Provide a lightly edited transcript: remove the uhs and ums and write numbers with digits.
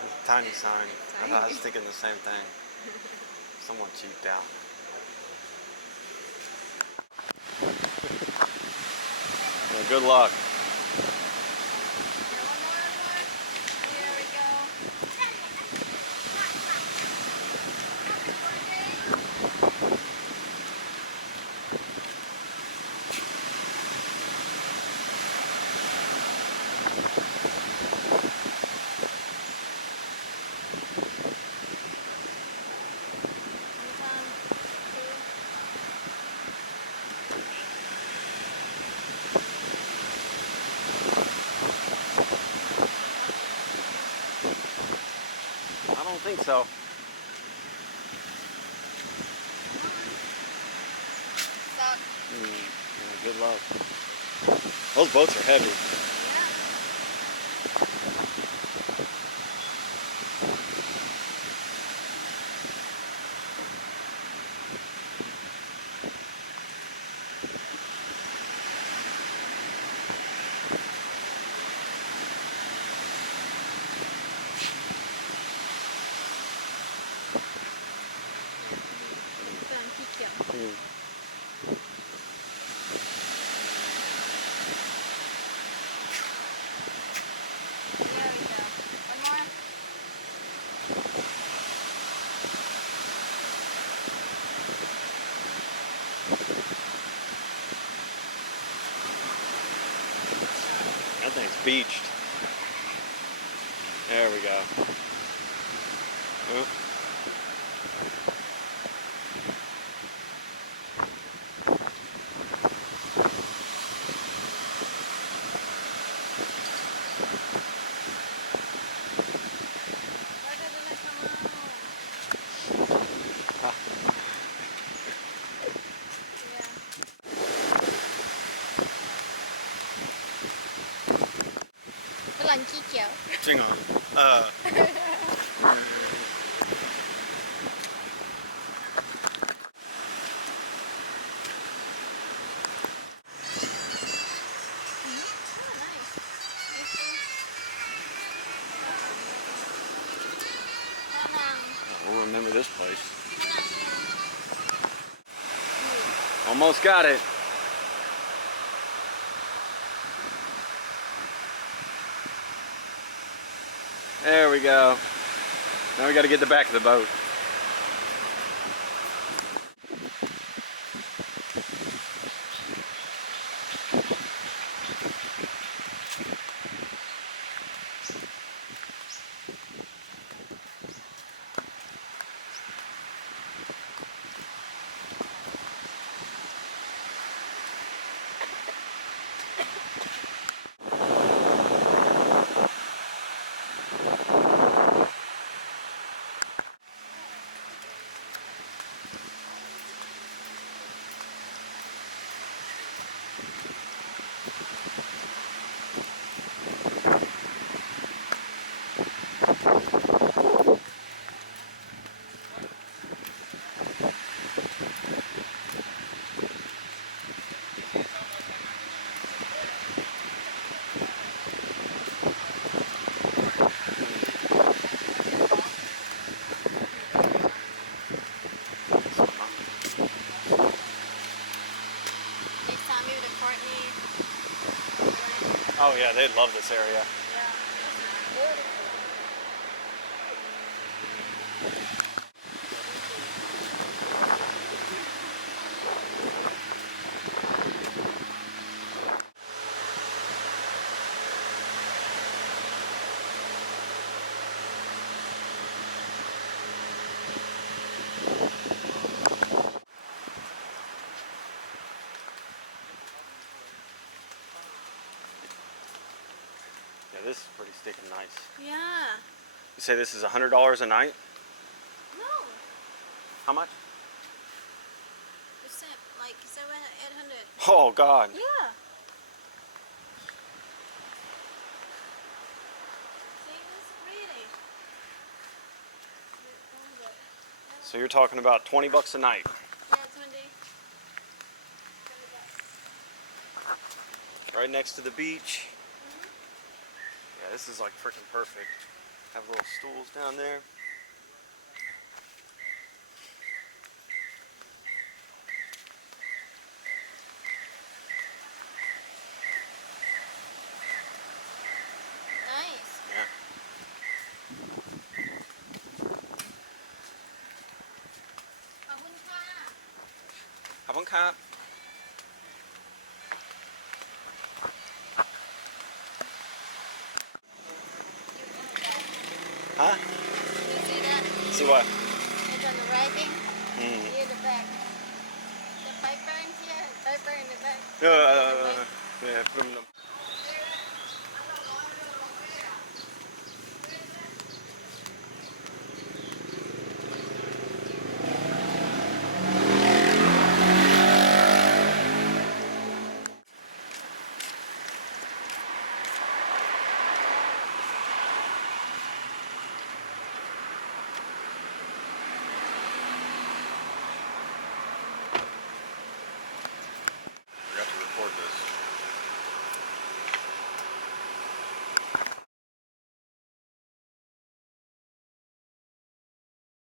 There's a tiny sign. I was thinking the same thing. Someone cheaped out. Well, good luck. Here we go. I don't think so. Suck. Yeah, good luck. Those boats are heavy. That thing's beached. There we go. Oh. Hang on. We'll remember this place. Almost got it. There we go. Now we got to get the back of the boat. Oh yeah, they love this area. Yeah, this is pretty stinking nice. Yeah. You say this is $100 a night? No. How much? It's like 700, 800. Oh God. Yeah. See, it's pretty. So you're talking about 20 bucks a night? Yeah, 20. Right next to the beach. Yeah, this is like freaking perfect. Have little stools down there. Nice. Yeah. ขอบคุณค่ะ ขอบคุณครับ Huh? You see that? See what? It's on the writing. Mm. Here the back. The piper in here, piper in the back. Yeah, put them in the